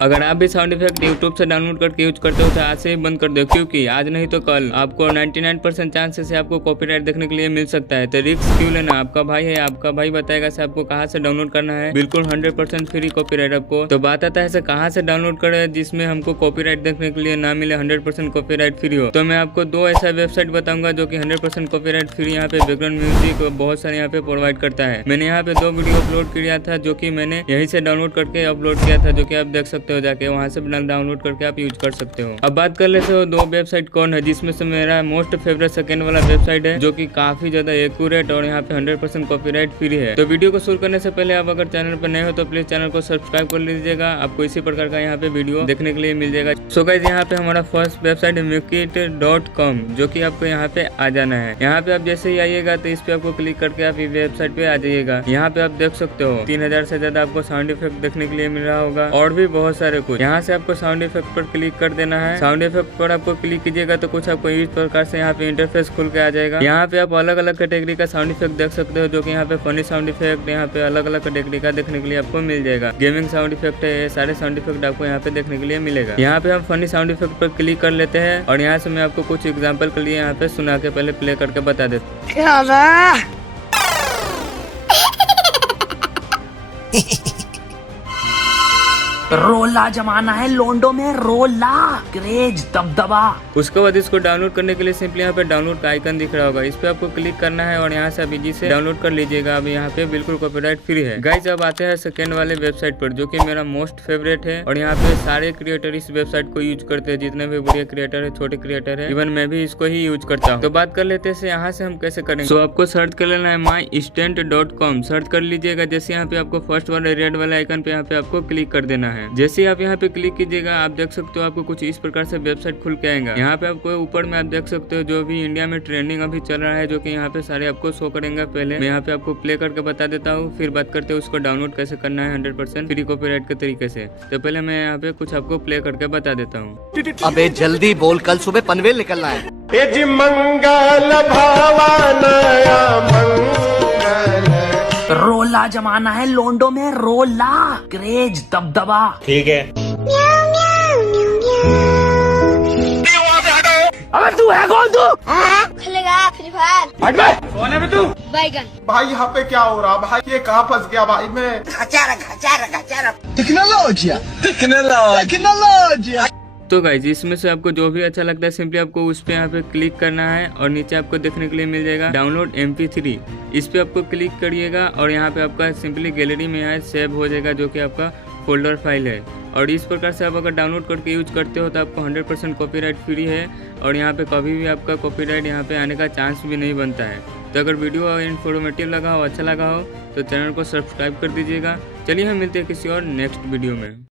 अगर आप भी साउंड इफेक्ट यूट्यूब से डाउनलोड करके यूज करते हो तो आज से ही बंद कर दो, क्योंकि आज नहीं तो कल आपको 99% चांसेस से आपको कॉपीराइट देखने के लिए मिल सकता है। तो रिस्क क्यों लेना, आपका भाई है, आपका भाई बताएगा से आपको कहाँ से डाउनलोड करना है। बिल्कुल 100% फ्री कॉपीराइट आपको। तो बात आता है कहाँ से डाउनलोड करें जिसमें हमको कॉपीराइट देखने के लिए ना मिले, 100% कॉपीराइट फ्री हो। तो मैं आपको दो ऐसा वेबसाइट बताऊंगा जो कि 100% कॉपीराइट फ्री यहाँ पे बैकग्राउंड म्यूजिक बहुत सारे यहाँ पे प्रोवाइड करता है। मैंने यहाँ पे 2 वीडियो अपलोड किया था जो कि मैंने यहीं से डाउनलोड करके अपलोड किया था, जो कि आप देख सकते हो, जाके वहाँ से डाउनलोड करके आप यूज कर सकते हो। अब बात कर लेते हो 2 वेबसाइट कौन है, जिसमें से मेरा मोस्ट फेवरेट सेकंड वाला वेबसाइट है जो कि काफी ज्यादा एक्यूरेट और यहाँ पे 100% कॉपीराइट फ्री है। तो वीडियो को शुरू करने से पहले आप अगर चैनल पर नए हो तो प्लीज चैनल को सब्सक्राइब कर लीजिएगा, आपको इसी प्रकार का यहाँ पे वीडियो देखने के लिए मिल जाएगा। सो गाइस, यहाँ पे हमारा फर्स्ट वेबसाइट है Mukit.com, जो कि आपको यहाँ पे आ जाना है। यहाँ पे आप जैसे ही आइएगा तो इस पे आपको क्लिक करके आप इस वेबसाइट पे आ जाइएगा। यहाँ पे आप देख सकते हो 3000 से ज्यादा आपको साउंड इफेक्ट देखने के लिए मिल रहा होगा और भी बहुत सारे कुछ। यहाँ से आपको साउंड इफेक्ट पर क्लिक कर देना है। साउंड इफेक्ट पर आपको क्लिक कीजिएगा तो कुछ आपको इस प्रकार से यहाँ पे इंटरफेस खुल के आ जाएगा। यहाँ पे आप अलग अलग कैटेगरी का साउंड इफेक्ट देख सकते हो, जो कि यहाँ पे फनी साउंड इफेक्ट यहाँ पे अलग अलग कैटेगरी का देखने के लिए आपको मिल जाएगा। गेमिंग साउंड इफेक्ट है, ये सारे साउंड इफेक्ट आपको यहाँ पे देखने के लिए मिलेगा। यहाँ पे हम फनी साउंड इफेक्ट पर क्लिक कर लेते हैं और यहाँ से मैं आपको कुछ एग्जाम्पल के लिए यहाँ पे सुना के पहले प्ले करके बता देता हूँ। रोला जमाना है लोंडो में, रोला क्रेज दबदबा। उसके बाद इसको डाउनलोड करने के लिए सिंपली यहाँ पे डाउनलोड का आइकन दिख रहा होगा, इस पे आपको क्लिक करना है और यहाँ से आप इजी से डाउनलोड कर लीजिएगा। अब यहाँ पे बिल्कुल कॉपीराइट फ्री है। गाइस, अब आते हैं सेकंड वाले वेबसाइट पर, जो कि मेरा मोस्ट फेवरेट है और यहाँ पे सारे क्रिएटर इस वेबसाइट को यूज करते हैं, जितने भी बड़े क्रिएटर है, छोटे क्रिएटर है, इवन मैं भी इसको ही यूज करता हूँ। तो बात कर लेते हैं यहाँ से हम कैसे करेंगे। तो आपको सर्च कर लेना है mystand.com, सर्च कर लीजिएगा। जैसे यहाँ पे आपको फर्स्ट वाले रेड वाले आइकन पे यहाँ पे आपको क्लिक कर देना है। जैसे आप यहाँ पे क्लिक कीजिएगा आप देख सकते हो आपको कुछ इस प्रकार से वेबसाइट खुल के आएगा। यहाँ पे आपको ऊपर में आप देख सकते हो जो भी इंडिया में ट्रेंडिंग अभी चल रहा है, जो कि यहाँ पे सारे आपको शो करेंगे। पहले मैं यहाँ पे आपको प्ले करके बता देता हूँ, फिर बात करते हैं उसको डाउनलोड कैसे करना है 100% फ्री कॉपीराइट के तरीके से। तो पहले मैं यहाँ पे कुछ आपको प्ले करके बता देता हूँ। अबे जल्दी बोल, कल सुबह पनवेल निकलना है। रोला जमाना है लोंडो में, रोला क्रेज दबदबा। ठीक है। अबे तू है कौन? तू खेलेगा फ्री फायर? कौन है तू? बैगन। भाई यहाँ पे क्या हो रहा भाई, ये कहाँ फंस गया भाई मैं। टेक्नोलॉजी। तो गाइज, इसमें से आपको जो भी अच्छा लगता है सिंपली आपको उस पे यहाँ पे क्लिक करना है और नीचे आपको देखने के लिए मिल जाएगा डाउनलोड MP3। इस पे आपको क्लिक करिएगा और यहाँ पे आपका सिंपली गैलरी में यहाँ सेव हो जाएगा, जो कि आपका फोल्डर फाइल है। और इस प्रकार से आप अगर डाउनलोड करके यूज करते हो तो आपको 100% कॉपीराइट फ्री है और यहाँ पे कभी भी आपका कॉपीराइट यहाँ पे आने का चांस भी नहीं बनता है। तो अगर वीडियो इन्फॉर्मेटिव लगा हो, अच्छा लगा हो, तो चैनल को सब्सक्राइब कर दीजिएगा। चलिए हम मिलते हैं किसी और नेक्स्ट वीडियो में।